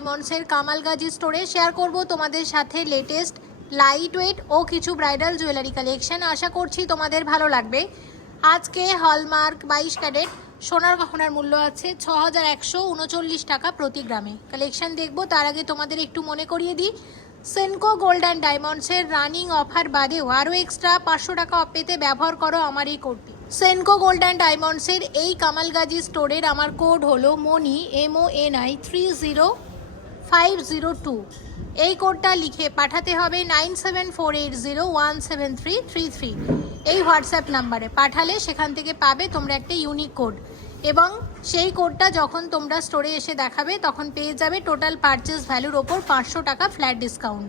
ডায়মন্ডসের কামালগাজি স্টোরে শেয়ার করব তোমাদের সাথে লেটেস্ট লাইট ওয়েট ও কিছু ব্রাইডাল জুয়েলারি কালেকশন আশা করছি তোমাদের ভালো লাগবে। আজকে হলমার্ক বাইশ ক্যারেট, সোনার গহনার মূল্য আছে ছ হাজার একশো উনচল্লিশ টাকা প্রতি গ্রামে। কালেকশন দেখব, তার আগে তোমাদের একটু মনে করিয়ে দিই। সেনকো গোল্ড অ্যান্ড ডায়মন্ডসের রানিং অফার বাদেও আরও এক্সট্রা পাঁচশো টাকা অফ পেতে ব্যবহার করো আমার এই কোডটি সেনকো গোল্ড অ্যান্ড ডায়মন্ডসের এই কামালগাজি স্টোরের আমার কোড হলো Moni M O N I three zero five zero two এই কোডটা লিখে পাঠাতে হবে nine seven four eight zero one seven three three three. এই হোয়াটসঅ্যাপ নাম্বারে পাঠালে সেখান থেকে পাবে তোমরা একটা ইউনিক কোড। এবং সেই কোডটা যখন তোমরা স্টোরে এসে দেখাবে, তখন পেয়ে যাবে টোটাল পারচেস ভ্যালুর ওপর পাঁচশো টাকা ফ্ল্যাট ডিসকাউন্ট।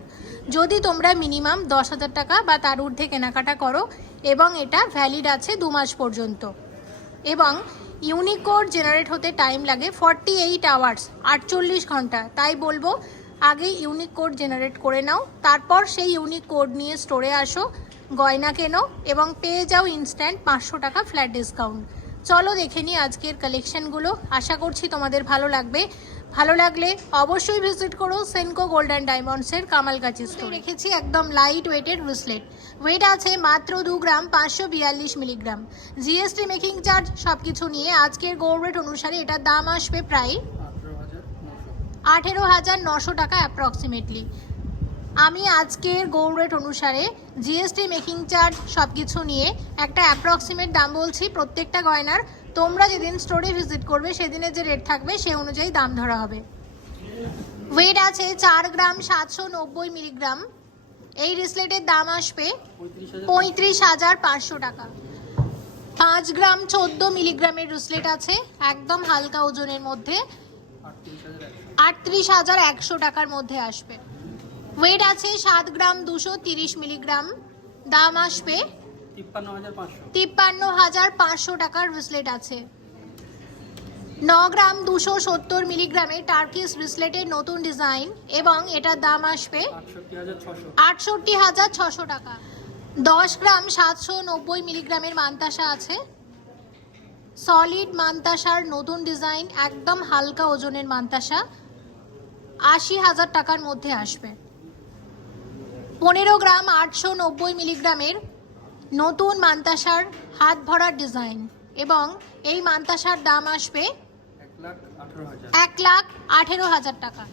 যদি তোমরা মিনিমাম দশ হাজার টাকা বা তার ঊর্ধ্বে কেনাকাটা করো, এবং এটা ভ্যালিড আছে দু মাস পর্যন্ত। এবং ইউনিক কোড জেনারেট হতে টাইম লাগে ফর্টি এইট আওয়ার্স আটচল্লিশ ঘণ্টা। তাই বলব, আগে ইউনিক কোড জেনারেট করে নাও, তারপর সেই ইউনিক কোড নিয়ে স্টোরে আসো, গয়না কেনো এবং পেয়ে যাও ইনস্ট্যান্ট পাঁচশো টাকা ফ্ল্যাট ডিসকাউন্ট চলো দেখে নিই আজকের কালেকশনগুলো আশা করছি তোমাদের ভালো লাগবে। ভালো লাগলে অবশ্যই ভিজিট করো সেনকো গোল্ড অ্যান্ড ডায়মন্ডসের কামালগাছি স্টোর রেখেছি একদম লাইট ওয়েটের ব্রেসলেট ওয়েট আছে মাত্র দু গ্রাম পাঁচশো বিয়াল্লিশ মিলিগ্রাম। জিএসটি মেকিং চার্জ সব কিছু নিয়ে আজকের গোল্ড রেট অনুসারে এটার দাম আসবে প্রায় আঠেরো হাজার নশো টাকা অ্যাপ্রক্সিমেটলি আমি আজকের গোল্ড রেট অনুসারে জিএসটি মেকিং চার্জ সব কিছু নিয়ে একটা অ্যাপ্রক্সিমেট দাম বলছি প্রত্যেকটা গয়নার। তোমরা যেদিন স্টোরে ভিজিট করবে সেদিনের যে রেট থাকবে সে অনুযায়ী দাম ধরা হবে। ওয়েট আছে চার গ্রাম সাতশো নব্বই মিলিগ্রাম। এই রিসলেটের দাম আসবে পঁয়ত্রিশ হাজার পাঁচশো টাকা। পাঁচ গ্রাম চোদ্দ মিলিগ্রামের রিসলেট আছে একদম হালকা ওজনের মধ্যে। আটত্রিশ হাজার একশো টাকার মধ্যে আসবে। ওয়েট আছে সাত গ্রাম দুশো তিরিশ মিলিগ্রাম। দাম আসবে তিপ্পান্ন হাজার পাঁচশো। তিপ্পান্ন হাজার পাঁচশো টাকার ব্রেসলেট আছে। ন গ্রাম দুশো সত্তর মিলিগ্রামে টার্কিস ব্রিসলেটের নতুন ডিজাইন এবং এটার দাম আসবে আটষট্টি হাজার ছশো টাকা। দশ গ্রাম সাতশো নব্বই মিলিগ্রামের মান্তাসা আছে। সলিড মান্তাসার নতুন ডিজাইন একদম হালকা ওজনের মান্তাসা। আশি হাজার টাকার মধ্যে আসবে। পনেরো গ্রাম আটশো নব্বই মিলিগ্রামের নতুন মান্তাসার হাত ভরার ডিজাইন এবং এই মান্তাসার দাম আসবে এক লাখ আঠেরো হাজার টাকা।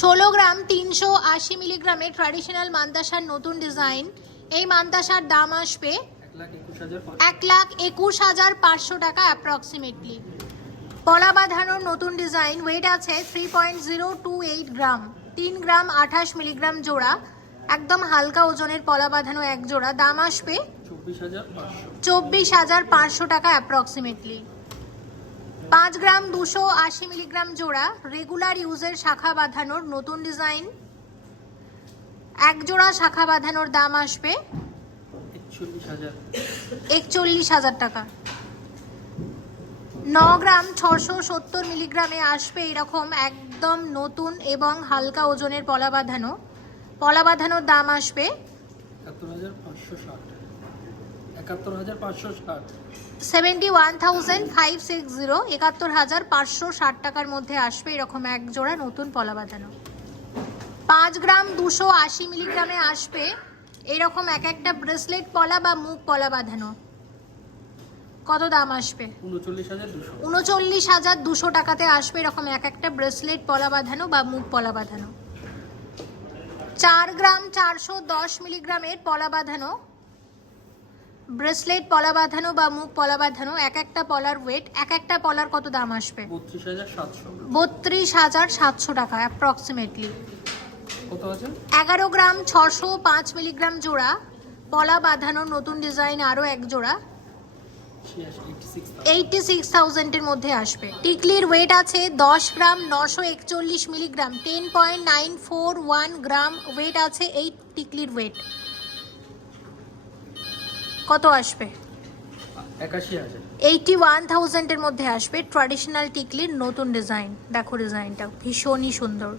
ষোলো গ্রাম তিনশো আশি মিলিগ্রামের ট্র্যাডিশনাল মান্তাসার নতুন ডিজাইন এই মান্তাসার দাম আসবে এক লাখ একুশ হাজার পাঁচশো। টাকা অ্যাপ্রক্সিমেটলি পলা বাঁধানোর নতুন ডিজাইন ওয়েট আছে three point zero two eight gram. তিন গ্রাম আঠাশ মিলিগ্রাম জোড়া। একদম হালকা ওজনের পলা বাঁধানো এক জোড়া। দাম আসবে চব্বিশ হাজার পাঁচশো। টাকা অ্যাপ্রক্সিমেটলি পাঁচ গ্রাম দুশো আশি মিলিগ্রাম জোড়া রেগুলার ইউজের শাখা বাঁধানোর নতুন ডিজাইন। এক জোড়া শাখা বাঁধানোর দাম আসবে একচল্লিশ হাজার। টাকা। ন গ্রাম ছশো সত্তর মিলিগ্রামে আসবে এরকম একদম নতুন এবং হালকা ওজনের পলা বাঁধানো। পলা বাঁধানোর দাম আসবে একাত্তর হাজার পাঁচশো ষাট। একাত্তর হাজার পাঁচশো ষাট। Seventy one thousand five six zero একাত্তর হাজার পাঁচশো ষাট টাকার মধ্যে আসবে এরকম এক জোড়া নতুন পলা বাঁধানো। পাঁচ গ্রাম দুশো আশি মিলিগ্রামে আসবে এরকম এক একটা ব্রেসলেট পলা বা মুখ পলা বাঁধানো। কত দাম আসবে? উনচল্লিশ হাজার দুশো। উনচল্লিশ হাজার দুশো টাকাতে আসবে এরকম এক একটা ব্রেসলেট পলা বাঁধানো বা মুখ পলা বাঁধানো। চার গ্রাম চারশো দশ মিলিগ্রামের পলা বাঁধানো। ব্রেসলেট পলা বাঁধানো বা মুখ পলা বাঁধানো এক একটা পলার ওয়েট এক একটা পলার কত দাম আসবে? বত্রিশ হাজার সাতশো টাকা অ্যাপ্রক্সিমেটলি এগারো গ্রাম ছশো পাঁচ মিলিগ্রাম জোড়া পলা বাঁধানোর নতুন ডিজাইন আরও এক জোড়া। সিক্স সিক্স থাউজেন্ডের মধ্যে আসবে। টিকলির ওয়েট আছে দশ গ্রাম নশো একচল্লিশ milligram ten point nine four one gram weight আছে এই টিকলির ওয়েট কত আসবে? এইটটি ওয়ান থাউজেন্ডের মধ্যে আসবে ট্র্যাডিশনাল টিকলির নতুন ডিজাইন দেখো ডিজাইনটা ভীষণই সুন্দর।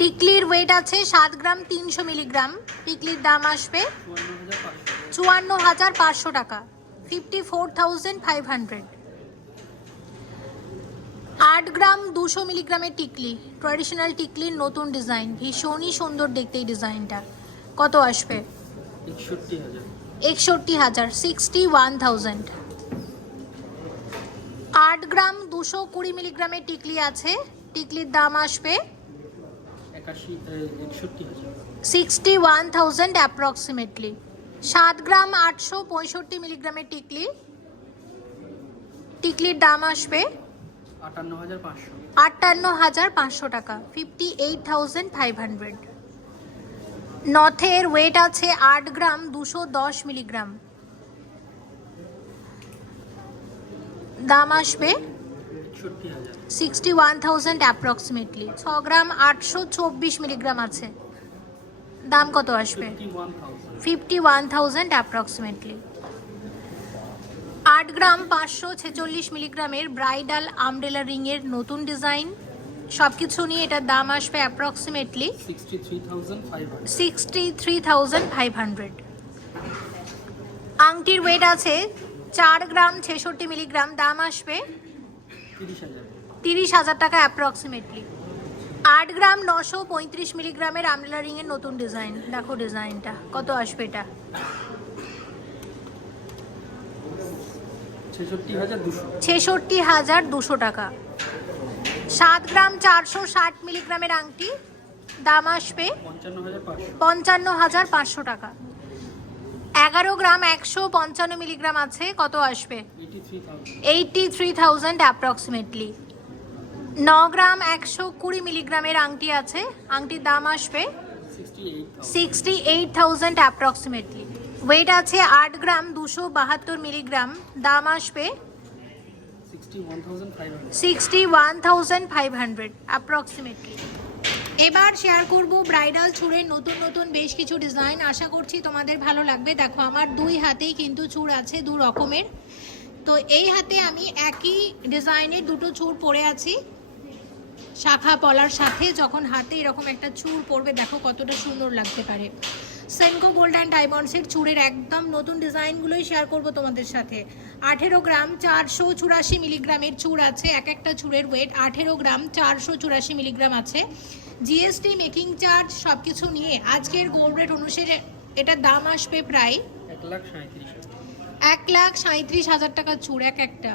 টিকলির ওয়েট আছে সাত গ্রাম তিনশো মিলিগ্রাম। টিকলির দাম আসবে চুয়ান্ন হাজার পাঁচশো চুয়ান্ন হাজার পাঁচশো টাকা fifty four thousand five hundred আট গ্রাম দুশো মিলিগ্রামের টিকলি ট্র্যাডিশনাল টিকলির নতুন ডিজাইন ভীষণই সুন্দর দেখতে এই ডিজাইনটা কত আসবে? একষট্টি হাজার। সিক্সটি ওয়ান থাউজেন্ড আট গ্রাম দুশো কুড়ি মিলিগ্রামের টিকলি আছে। টিকলির দাম আসবে সিক্সটি ওয়ান থাউজেন্ড অ্যাপ্রক্সিমেটলি সাত গ্রাম আটশো পঁয়ষট্টি মিলিগ্রামের টিকলি। টিকলির দাম আসবে আটান্ন হাজার পাঁচশো। টাকা fifty eight thousand five hundred নথের weight আছে আট গ্রাম দুশো দশ মিলিগ্রাম। দাম আসবে সিক্সটি ওয়ান থাউজেন্ড অ্যাপ্রক্সিমেটলি ছ গ্রাম আটশো চব্বিশ মিলিগ্রাম আছে। দাম কত আসবে? ফিফটি ওয়ান থাউজেন্ড অ্যাপ্রক্সিমেটলি আট গ্রাম পাঁচশো ছেচল্লিশ মিলিগ্রামের ব্রাইডাল আমডেলা রিংয়ের নতুন ডিজাইন। সব কিছু নিয়ে এটার দাম আসবে approximately sixty three thousand five hundred আংটির ওয়েট আছে চার গ্রাম ছেষট্টি মিলিগ্রাম দাম আসবে তিরিশ হাজার। টাকা অ্যাপ্রক্সিমেটলি আট গ্রাম নশো পঁয়ত্রিশ মিলিগ্রামের আমলা রিংয়ের নতুন ডিজাইন দেখো ডিজাইনটা কত আসবে এটা? ছেষট্টি হাজার দুশো টাকা। সাত গ্রাম চারশো ষাট মিলিগ্রামের আংটি। দাম আসবে পঞ্চান্ন হাজার পাঁচশো টাকা। এগারো গ্রাম একশো পঞ্চান্ন মিলিগ্রাম আছে, কত আসবে? এইটি থ্রি থাউজেন্ড অ্যাপ্রক্সিমেটলি ন গ্রাম একশো কুড়ি মিলিগ্রামের আংটি আছে, আংটির দাম আসবে sixty eight thousand approximately weight আছে আট গ্রাম দুশো বাহাত্তর মিলিগ্রাম, দাম আসবে sixty one thousand five hundred approximately এবার শেয়ার করব ব্রাইডাল চুড়ের নতুন নতুন বেশ কিছু ডিজাইন আশা করছি তোমাদের ভালো লাগবে। দেখো আমার দুই হাতেই কিন্তু চুড় আছে দু রকমের। তো এই হাতে আমি একই ডিজাইনের দুটো চুড় পরে আছি। শাখা পলার সাথে যখন হাতে এরকম একটা চুড় পরবে দেখো কতটা সুন্দর লাগতে পারে। সেনকো গোল্ড অ্যান্ড ডায়মন্ডসের চুড়ের একদম নতুন ডিজাইনগুলোই শেয়ার করব তোমাদের সাথে। আঠেরো গ্রাম চারশো চুরাশি মিলিগ্রামের চুড় আছে এক একটা চুড়ের ওয়েট আঠেরো গ্রাম চারশো চুরাশি মিলিগ্রাম আছে। জিএসটি মেকিং চার্জ সব কিছু নিয়ে আজকের গোল্ড রেট অনুসারে এটার দাম আসবে প্রায় এক লাখ সাঁত্রিশ হাজার। এক লাখ সাঁত্রিশ হাজার টাকা চুড় এক একটা।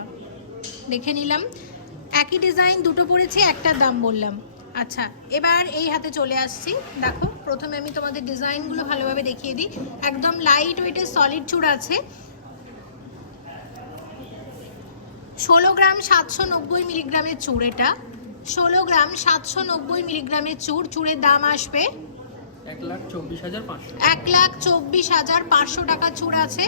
দেখে নিলাম। একই ডিজাইন দুটো পড়েছে একটার দাম বললাম। আচ্ছা এবার এই হাতে চলে আসছি। দেখো, প্রথমে আমি তোমাদের ডিজাইনগুলো ভালোভাবে দেখিয়ে দিই। একদম লাইট ওয়েটের সলিড চুড় আছে। ষোলো গ্রাম সাতশো নব্বই মিলিগ্রামের চুড় এটা। ষোলো গ্রাম সাতশো নব্বই মিলিগ্রামের চুড়, চুড়ের দাম আসবে এক লাখ চব্বিশ হাজার পাঁচশো। টাকা চুড় আছে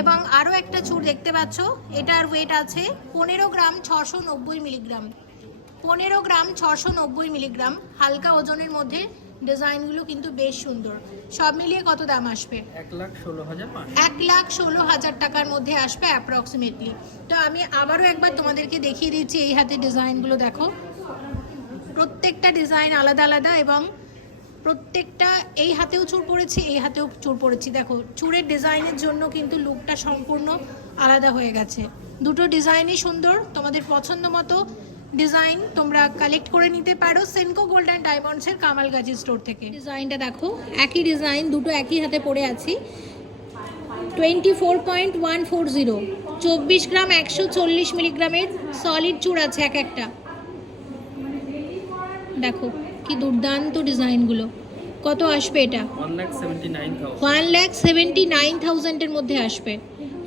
এবং আরও একটা চুড় দেখতে পাচ্ছ, এটার ওয়েট আছে পনেরো গ্রাম ছশো নব্বই মিলিগ্রাম। পনেরো গ্রাম ছশো নব্বই মিলিগ্রাম হালকা ওজনের মধ্যে ডিজাইনগুলো কিন্তু বেশ সুন্দর। সব মিলিয়ে কত দাম আসবে? এক লাখ ষোলো হাজার এক লাখ ষোলো হাজার টাকার মধ্যে আসবে অ্যাপ্রক্সিমেটলি তো আমি আবারও একবার তোমাদেরকে দেখিয়ে দিচ্ছি এই হাতে ডিজাইনগুলো দেখো। প্রত্যেকটা ডিজাইন আলাদা আলাদা এবং প্রত্যেকটা এই হাতেও চুর পড়েছি এই হাতেও চুর পড়েছি। দেখো চুরের ডিজাইনের জন্য কিন্তু লুকটা সম্পূর্ণ আলাদা হয়ে গেছে। দুটো ডিজাইনই সুন্দর তোমাদের পছন্দ মতো ডিজাইন তোমরা কালেক্ট করে নিতে পারো সেনকো গোল্ড অ্যান্ড ডায়মন্ডসের কামালগাজি স্টোর থেকে। ডিজাইনটা দেখো, একই ডিজাইন, দুটো একই হাতে পরে আছি। Twenty four point one four zero চব্বিশ গ্রাম একশো চল্লিশ মিলিগ্রামের সলিড চুর আছে এক একটা। দেখো, কি দুর্দান্ত ডিজাইনগুলো। কত আসবে এটা? ওয়ান লাখ সেভেন্টি নাইন থাউজেন্ডের মধ্যে আসবে।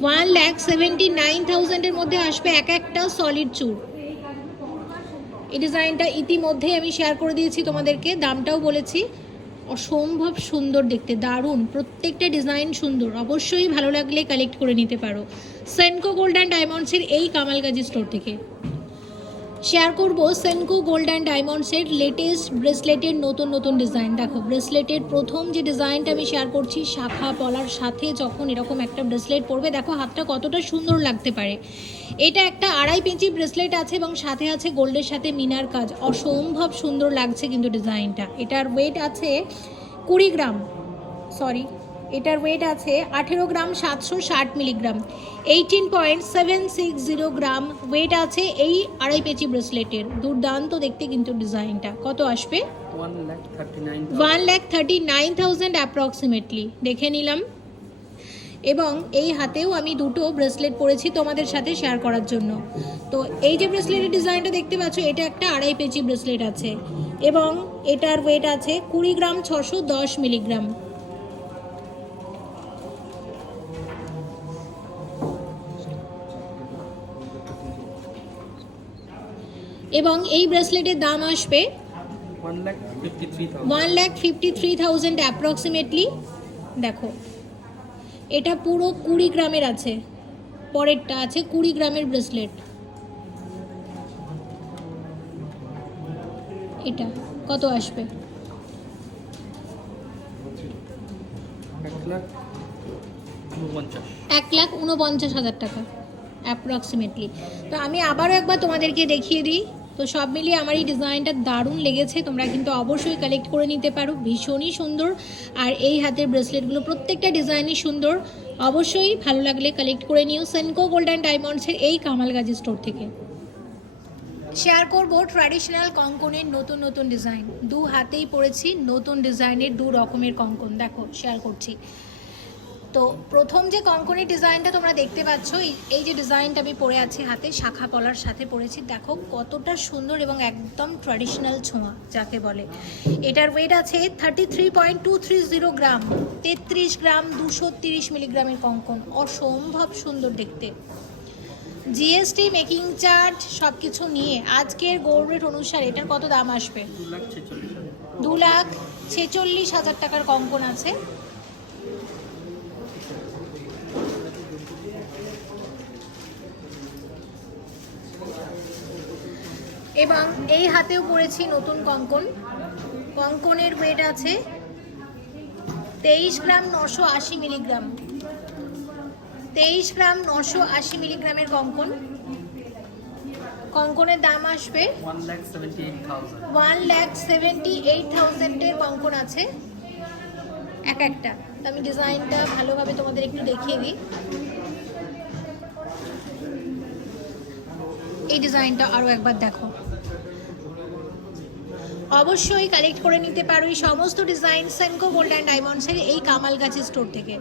ওয়ান ল্যাক সেভেন্টি নাইন থাউজেন্ডের মধ্যে আসবে এক একটা সলিড চুর এই ডিজাইনটা ইতিমধ্যে আমি শেয়ার করে দিয়েছি তোমাদেরকে, দামটাও বলেছি। অসম্ভব সুন্দর দেখতে, দারুণ, প্রত্যেকটা ডিজাইন সুন্দর, অবশ্যই ভালো লাগলে কালেক্ট করে নিতে পারো। সেনকো গোল্ড অ্যান্ড ডায়মন্ডসের এই কামালগাজি স্টোর থেকে। শেয়ার করব সেনকো গোল্ড অ্যান্ড ডায়মন্ডসের লেটেস্ট ব্রেসলেটের নতুন নতুন ডিজাইন দেখো ব্রেসলেটের প্রথম যে ডিজাইনটা আমি শেয়ার করছি, শাখা পলার সাথে যখন এরকম একটা ব্রেসলেট পরবে, দেখো হাতটা কতটা সুন্দর লাগতে পারে। এটা একটা আড়াই পিঞ্চি ব্রেসলেট আছে এবং সাথে আছে গোল্ডের সাথে মিনার কাজ। অসম্ভব সুন্দর লাগছে কিন্তু ডিজাইনটা এটার ওয়েট আছে কুড়ি গ্রাম। সরি এটার ওয়েট আছে আঠেরো গ্রাম সাতশো ষাট milligram eighteen point seven six zero gram weight আছে এই আড়াই পেচি ব্রেসলেটের দুর্দান্ত দেখতে কিন্তু ডিজাইনটা। কত আসবে? One nine thirty nine thousand approximately দেখে নিলাম। এবং এই হাতেও আমি দুটো ব্রেসলেট পরেছি তোমাদের সাথে শেয়ার করার জন্য। তো এই যে ব্রেসলেটের ডিজাইনটা দেখতে পাচ্ছ এটা একটা আড়াই পেচি ব্রেসলেট আছে। এবং এটার ওয়েট আছে কুড়ি গ্রাম ছশো দশ মিলিগ্রাম এবং এই ব্রেসলেটের দাম আসবে one lakh fifty three thousand approximately দেখো এটা পুরো কুড়ি গ্রামের আছে পরেরটা আছে কুড়ি গ্রামের ব্রেসলেট। এটা কত আসবে? লাখ এক লাখ উনপঞ্চাশ হাজার টাকা। অ্যাপ্রক্সিমেটলি তো আমি আবারও একবার তোমাদেরকে দেখিয়ে দিই। তো সব মিলিয়ে আমার এই ডিজাইনটা দারুণ লেগেছে। তোমরা কিন্তু অবশ্যই কালেক্ট করে নিতে পারো। ভীষণই সুন্দর। আর এই হাতের ব্রেসলেটগুলো প্রত্যেকটা ডিজাইনই সুন্দর। অবশ্যই ভালো লাগলে কালেক্ট করে নিও সেনকো গোল্ডেন ডায়মন্ডসের এই কামালগাজি স্টোর থেকে। শেয়ার করব ট্র্যাডিশনাল কঙ্কনের নতুন নতুন ডিজাইন দু হাতেই পড়েছি নতুন ডিজাইনের দু রকমের কঙ্কন। দেখো শেয়ার করছি। তো প্রথম যে কঙ্কনের ডিজাইনটা তোমরা দেখতে পাচ্ছ এই- যে ডিজাইনটা আমি পরে আছি হাতে শাখা পলার সাথে পরেছি দেখো কতটা সুন্দর এবং একদম ট্র্যাডিশনাল ছোঁয়া যাকে বলে। এটার ওয়েট আছে thirty three point two three zero gram তেত্রিশ গ্রাম দুশো তিরিশ মিলিগ্রামের কঙ্কন অসম্ভব সুন্দর দেখতে। জিএসটি মেকিং চার্জ সব কিছু নিয়ে আজকের গোল্ড রেট অনুসারে এটার কত দাম আসবে? দু লাখ ছেচল্লিশ হাজার টাকার কঙ্কন আছে। এবং এই হাতেও পড়েছি নতুন কঙ্কন। কঙ্কনের ওয়েট আছে তেইশ গ্রাম নশো আশি মিলিগ্রাম। তেইশ গ্রাম নশো আশি মিলিগ্রামের কঙ্কন। কঙ্কনের দাম আসবে ওয়ান ল্যাক সেভেন্টি এইট থাউজেন্ডের কঙ্কন আছে। এক একটা। তো আমি ডিজাইনটা ভালোভাবে তোমাদের একটু দেখিয়ে দিই। এই ডিজাইনটা আরও একবার দেখো। অবশ্যই কালেক্ট করে নিতে পারো এই সমস্ত ডিজাইন সেনকো গোল্ড অ্যান্ড ডায়মন্ডসের এই কামাল গাছের স্টোর থেকে।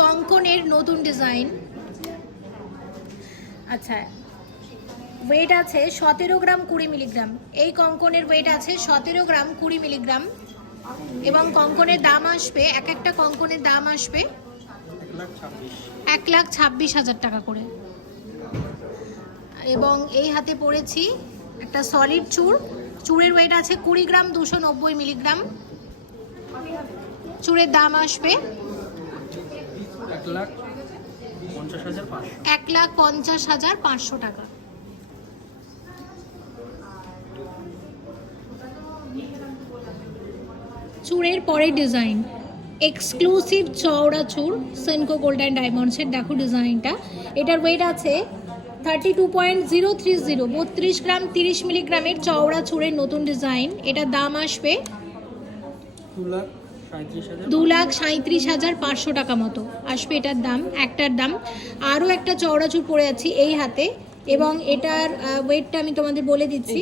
কঙ্কনের নতুন ডিজাইন আচ্ছা ওয়েট আছে সতেরো গ্রাম কুড়ি মিলিগ্রাম এই কঙ্কনের ওয়েট আছে সতেরো গ্রাম কুড়ি মিলিগ্রাম এবং কঙ্কনের দাম আসবে, এক একটা কঙ্কনের দাম আসবে এক লাখ ছাব্বিশ হাজার টাকা করে। এবং এই হাতে পড়েছি একটা সলিড চুর। চুরের ওয়েট আছে কুড়ি গ্রাম, দুশো নব্বই মিলিগ্রাম চুরের দাম আসবে এক লাখ পঞ্চাশ হাজার পাঁচশো টাকা। চুড়ের পরে ডিজাইন এক্সক্লুসিভ চওড়া চুর সেনকো গোল্ড অ্যান্ড ডায়মন্ডসের দেখো ডিজাইনটা এটার ওয়েট আছে thirty two point zero three zero বত্রিশ গ্রাম তিরিশ মিলিগ্রামের চওড়া চুড়ের নতুন ডিজাইন। এটার দাম আসবে দু লাখ সাঁত্রিশ হাজার। পাঁচশো টাকা মতো। আসবে এটার দাম একটার দাম। আরও একটা চওড়া চুর পরে আছি এই হাতে। এবং এটার ওয়েটটা আমি তোমাদের বলে দিচ্ছি।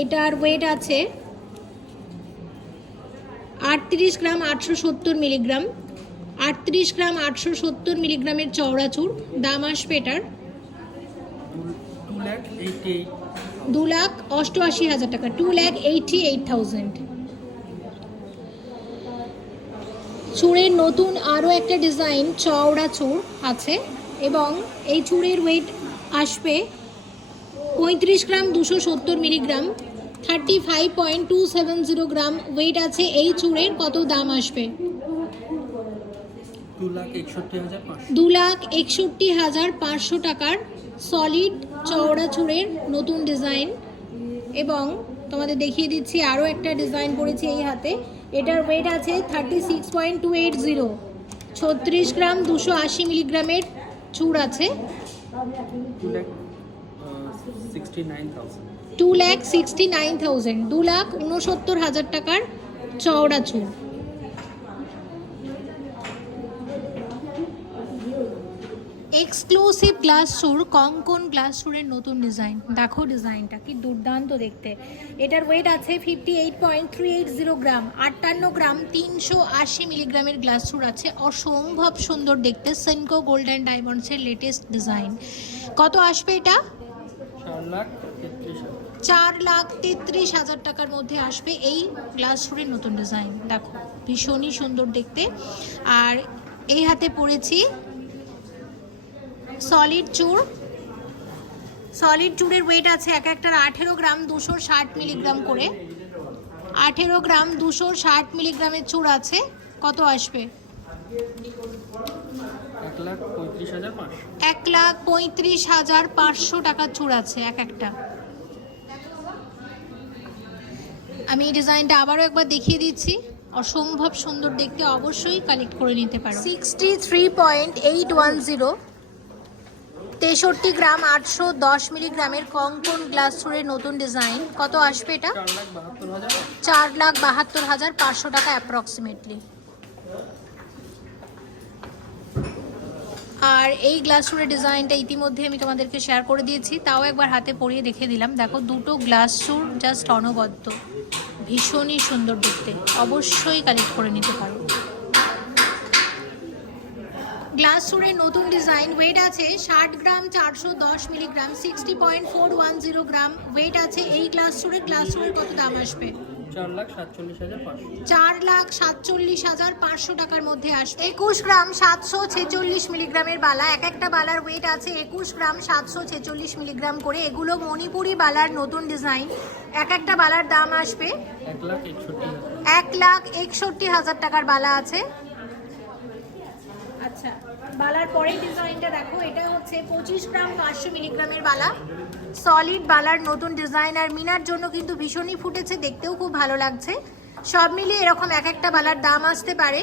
এটার ওয়েট আছে আটত্রিশ গ্রাম আটশো সত্তর মিলিগ্রাম। আটত্রিশ গ্রাম আটশো সত্তর মিলিগ্রামের চওড়া চুর দাম আসবে এটার দু লাখ অষ্টআশি হাজার টাকা two lakh eighty eight thousand চুড়ের নতুন আরও একটা ডিজাইন চওড়া চুড় আছে এবং এই চুড়ের ওয়েট আসবে পঁয়ত্রিশ গ্রাম দুশো সত্তর milligram thirty five point two seven zero gram weight আছে এই চুড়ের কত দাম আসবে? দু লাখ একষট্টি হাজার পাঁচশো। লাখ টাকার সলিড চওড়া চুড়ের নতুন ডিজাইন এবং তোমাদের দেখিয়ে দিচ্ছি আরও একটা ডিজাইন পড়েছি এই হাতে। এটার ওয়েট আছে thirty six point two eight zero ছত্রিশ গ্রাম দুশো আশি মিলিগ্রামের চুড় আছে। Two lakh sixty nine thousand দু লাখ উনসত্তর হাজার টাকার চওড়া চুল এক্সক্লুসিভ গ্লাস সুর কঙ্কন গ্লাস সুরের নতুন ডিজাইন দেখো ডিজাইনটা কি দুর্দান্ত দেখতে। এটার ওয়েট আছে fifty eight point three eight zero gram আটান্ন গ্রাম তিনশো আশি মিলিগ্রামের গ্লাস সুর আছে। অসম্ভব সুন্দর দেখতে সেনকো গোল্ডেন ডায়মন্ডসের লেটেস্ট ডিজাইন কত আসবে এটা? চার লাখ তেত্রিশ হাজার। টাকার মধ্যে আসবে এই গ্লাস সুরের নতুন ডিজাইন দেখো, ভীষণই সুন্দর দেখতে। আর এই হাতে পড়েছি সলিড চুর। সলিড চুরের ওয়েট আছে এক একটার আঠেরো গ্রাম দুশো ষাট মিলিগ্রাম করে। আঠেরো গ্রাম দুশো ষাট মিলিগ্রামের চুর আছে। কত আসবে? এক লাখ পঁয়ত্রিশ হাজার পাঁচশো। টাকার চুর আছে এক একটা। আমি এই ডিজাইনটা আবারও একবার দেখিয়ে দিচ্ছি। অসম্ভব সুন্দর দেখতে অবশ্যই কালেক্ট করে নিতে পারো। Sixty three point eight one zero. তেষট্টি গ্রাম আটশো দশ মিলিগ্রামের কঙ্কন গ্লাস চুরের নতুন ডিজাইন। কত আসবে এটা? চার লাখ বাহাত্তর হাজার পাঁচশো। টাকা অ্যাপ্রক্সিমেটলি আর এই গ্লাস চুরের ডিজাইনটা ইতিমধ্যে আমি তোমাদেরকে শেয়ার করে দিয়েছি, তাও একবার হাতে পরিয়ে দেখে দিলাম। দেখো, দুটো গ্লাস চুর জাস্ট অনবদ্য। ভীষণই সুন্দর দেখতে। অবশ্যই কালেক্ট করে নিতে পারো। গ্লাস চুরের নতুন ডিজাইন ওয়েট আছে ষাট গ্রাম চারশো দশ milligram sixty point four one zero gram weight আছে এই গ্লাস চুরের গ্লাস চুরের কত দাম আসবে? চার লাখ সাতচল্লিশ হাজার পাঁচশো। টাকার মধ্যে আসবে। একুশ গ্রাম সাতশো ছেচল্লিশ মিলিগ্রামের বালা। এক একটা বালার ওয়েট আছে একুশ গ্রাম সাতশো ছেচল্লিশ মিলিগ্রাম করে। এগুলো মণিপুরি বালার নতুন ডিজাইন। এক একটা বালার দাম আসবে এক লাখ একষট্টি হাজার টাকার বালা আছে। আচ্ছা বালার পরের ডিজাইনটা দেখো এটা হচ্ছে পঁচিশ গ্রাম পাঁচশো মিলিগ্রামের বালা। সলিড বালার নতুন ডিজাইন আর মিনার জন্য কিন্তু ভীষণই ফুটেছে দেখতেও খুব ভালো লাগছে। সব মিলিয়ে এরকম এক একটা বালার দাম আসতে পারে।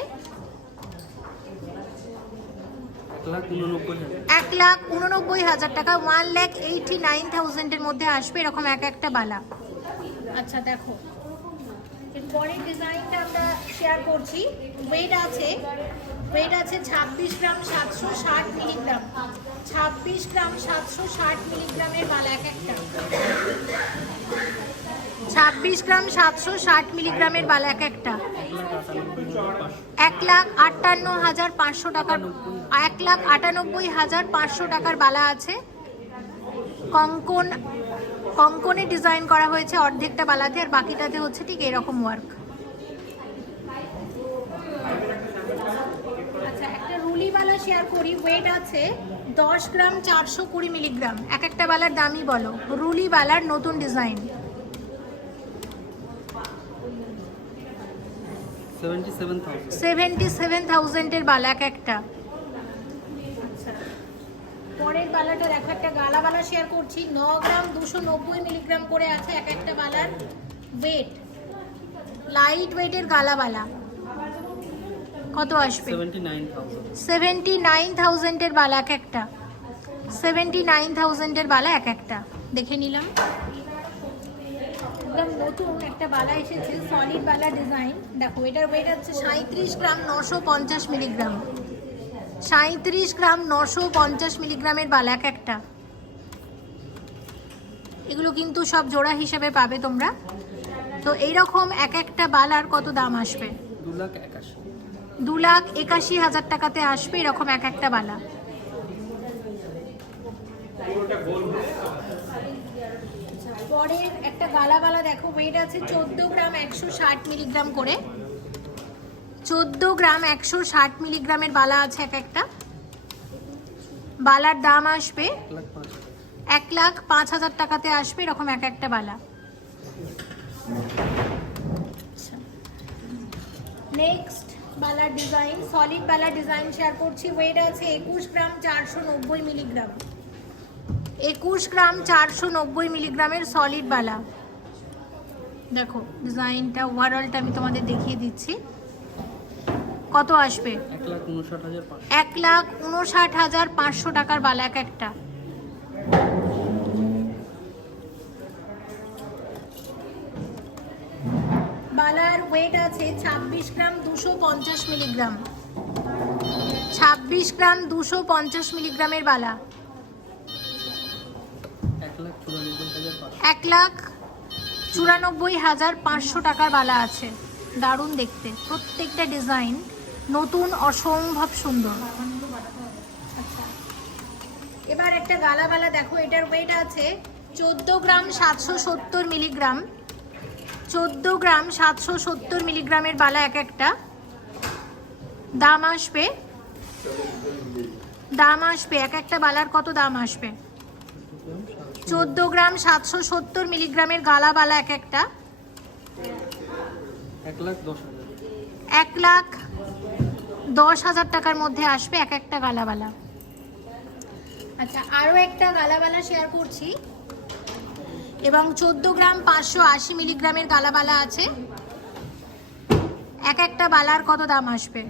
এক লাখ উননব্বই হাজার। টাকা ওয়ান লাখ এইটি নাইন থাউজেন্ডের মধ্যে আসবে এরকম এক একটা বালা। আচ্ছা দেখো। পরের ডিজাইনটা আমরা শেয়ার করছি। ওয়েট আছে ওয়েট আছে ছাব্বিশ গ্রাম সাতশো ষাট মিলিগ্রাম। ছাব্বিশ গ্রাম সাতশো ষাট মিলিগ্রামের বালা এক একটা। ছাব্বিশ গ্রাম সাতশো ষাট মিলিগ্রামের বালা এক একটা। এক লাখ আটান্ন হাজার পাঁচশো টাকার, এক লাখ আটানব্বই হাজার পাঁচশো টাকার বালা আছে। কঙ্কন, কঙ্কনে ডিজাইন করা হয়েছে অর্ধেকটা বালাতে আর বাকিটাতে হচ্ছে ঠিক এরকম ওয়ার্ক আচ্ছা একটা রুলি বালা শেয়ার করি ওয়েট আছে দশ গ্রাম চারশো কুড়ি মিলিগ্রাম এক একটা বালার দামই বলো। রুলি বালার নতুন ডিজাইন সেভেন্টি সেভেন থাউজেন্ডের বালা এক একটা। পরের বালাটা দেখো একটা গালা বালা শেয়ার করছি। ন গ্রাম দুশো নব্বই মিলিগ্রাম করে আছে এক একটা বালার ওয়েট লাইট ওয়েটের গালা বালা। কত আসবে? সেভেন্টি নাইন থাউজেন্ডের বালা এক একটা। সেভেন্টি নাইন থাউজেন্ডের বালা এক একটা। দেখে নিলাম। একদম নতুন একটা বালা এসেছে সলিড বালা ডিজাইন দেখো এটার ওয়েট হচ্ছে সাঁত্রিশ গ্রাম নশো পঞ্চাশ মিলিগ্রাম। সাঁত্রিশ গ্রাম নশো পঞ্চাশ মিলিগ্রামের বালা এক একটা। এগুলো কিন্তু সব জোড়া হিসেবে পাবে তোমরা। তো এইরকম এক একটা বালার কত দাম আসবে? দু লাখ একাশি। দু লাখ একাশি হাজার টাকাতে আসবে এরকম এক একটা বালা। পরের একটা গালা বালা দেখো ওয়েট আছে চোদ্দ গ্রাম একশো ষাট মিলিগ্রাম করে। চোদ্দ গ্রাম একশো ষাট মিলিগ্রামের বালা আছে এক একটা। বালার দাম আসবে এক লাখ পাঁচ হাজার টাকাতে আসবে এরকম এক একটা বালা। নেক্সট বালার ডিজাইন সলিড বালার ডিজাইন শেয়ার করছি। ওয়েট আছে একুশ গ্রাম চারশো নব্বই মিলিগ্রাম। একুশ গ্রাম চারশো নব্বই মিলিগ্রামের সলিড বালা। দেখো ডিজাইনটা ওভারঅলটা আমি তোমাদের দেখিয়ে দিচ্ছি। কত আসবে? এক লাখ উনষাট হাজার পাঁচশো। এক লাখ উনষাট হাজার পাঁচশো টাকার বালা এক একটা। বালার ওয়েট আছে ছাব্বিশ গ্রাম দুশো পঞ্চাশ মিলিগ্রাম। ছাব্বিশ গ্রাম দুশো পঞ্চাশ মিলিগ্রামের বালা। এক লাখ চুরানব্বই হাজার পাঁচশো। টাকার বালা আছে। দারুণ দেখতে। প্রত্যেকটা ডিজাইন নতুন অসম্ভব সুন্দর। এবার একটা গালাবালা দেখো এটার ওয়েট আছে চোদ্দ গ্রাম সাতশো সত্তর মিলিগ্রাম। চোদ্দ গ্রাম সাতশো সত্তর মিলিগ্রামের বালা এক একটা। দাম আসবে? দাম আসবে এক একটা বালার কত দাম আসবে? চোদ্দ গ্রাম সাতশো সত্তর মিলিগ্রামের গালা বালা এক একটা। এক লাখ দশ হাজার। টাকার মধ্যে আসবে এক একটা গালাবালা আচ্ছা আরও একটা গালাবালা শেয়ার করছি। এবং চোদ্দ গ্রাম পাঁচশো আশি মিলিগ্রামের গালাবালা আছে। এক একটা বালার কত দাম আসবে?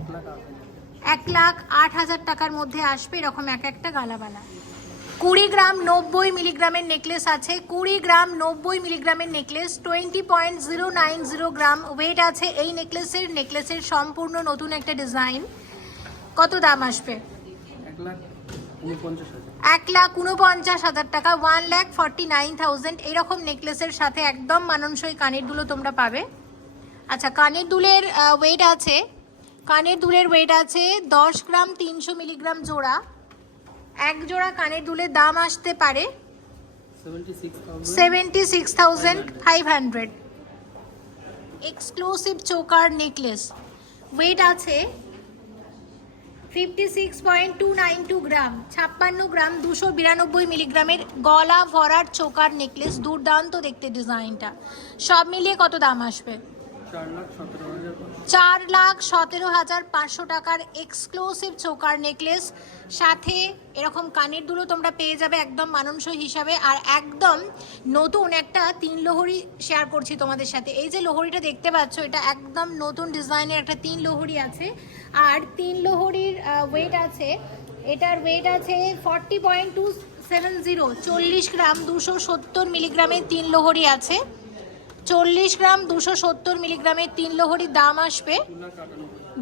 এক লাখ আট হাজার টাকার মধ্যে আসবে এরকম এক একটা গালাবালা। কুড়ি গ্রাম নব্বই মিলিগ্রামের নেকলেস আছে, কুড়ি গ্রাম নব্বই মিলিগ্রামের necklace, twenty point zero nine zero gram weight আছে। এই নেকলেসের নেকলেসের সম্পূর্ণ নতুন একটা ডিজাইন। কত দাম আসবে? এক লাখ এক লাখ উনপঞ্চাশ হাজার টাকা one lakh forty nine thousand এইরকম নেকলেসের সাথে একদম মানানসই কানের দুলো তোমরা পাবে। আচ্ছা কানের দুলের ওয়েট আছে। কানের দুলের ওয়েট আছে দশ গ্রাম তিনশো মিলিগ্রাম জোড়া। এক জোড়া কানের দুলের দাম আসতে পারে seventy six thousand five hundred exclusive choker necklace weight আছে fifty six point two nine two gram, ছাপ্পান্ন গ্রাম, দুশো বিরানব্বই মিলিগ্রামের গলা, ভরার চোকার নেকলেস, দুর্দান্ত দেখতে ডিজাইনটা। সব মিলিয়ে কত দাম আসবে? চার লাখ সতেরো হাজার পাঁচশো টাকার এক্সক্লুসিভ চোকার নেকলেস। সাথে এরকম কানের দুলো তোমরা পেয়ে যাবে একদম মানানসই হিসাবে। আর একদম নতুন একটা তিন লোহরি শেয়ার করছি তোমাদের সাথে। এই যে লোহরিটা দেখতে পাচ্ছ, এটা একদম নতুন ডিজাইনের একটা তিন লোহরি আছে। আর তিন লোহরির ওয়েট আছে। এটার ওয়েট আছে forty point two seven zero চল্লিশ গ্রাম দুশো সত্তর মিলিগ্রামের তিন লোহরি আছে। চল্লিশ গ্রাম দুশো সত্তর মিলিগ্রামের তিন লোহরির দাম আসবে।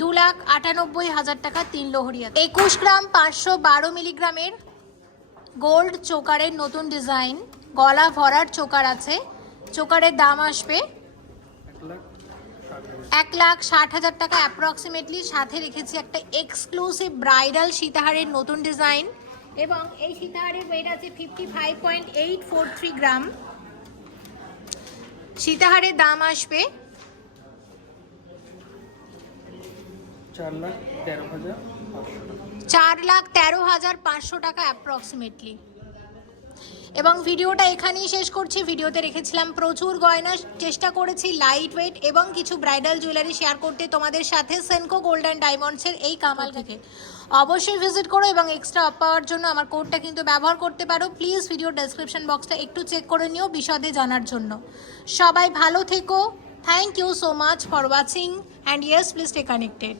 দু লাখ আটানব্বই হাজার টাকা তিন লোহরি আছে। একুশ গ্রাম পাঁচশো বারো মিলিগ্রামের গোল্ড চোকারের নতুন ডিজাইন গলা ভরার চোকার আছে। চোকারের দাম আসবে এক লাখ ষাট হাজার টাকা অ্যাপ্রক্সিমেটলি সাথে রেখেছি একটা এক্সক্লুসিভ ব্রাইডাল সীতাহারের নতুন ডিজাইন এবং এই সীতাহারের ওয়েট আছে fifty five point eight four three gram সীতাহারের দাম আসবে চার লাখ তেরো হাজার পাঁচশো টাকা। অ্যাপ্রক্সিমেটলি এবং ভিডিওটা এখানেই শেষ করছি। ভিডিওতে রেখেছিলাম প্রচুর গয়না। চেষ্টা করেছি লাইট ওয়েট এবং কিছু ব্রাইডাল জুয়েলারি শেয়ার করতে। তোমাদের সাথে সেনকো গোল্ড অ্যান্ড ডায়মন্ডসের এই কামাল থেকে। অবশ্যই ভিজিট করো এবং এক্সট্রা অফ পাওয়ার জন্য আমার কোডটা কিন্তু ব্যবহার করতে পারো। প্লিজ ভিডিও ডেসক্রিপশন বক্সটা একটু চেক করে নিও বিশদে জানার জন্য। সবাই ভালো থেকো। Thank you so much for watching and yes please stay connected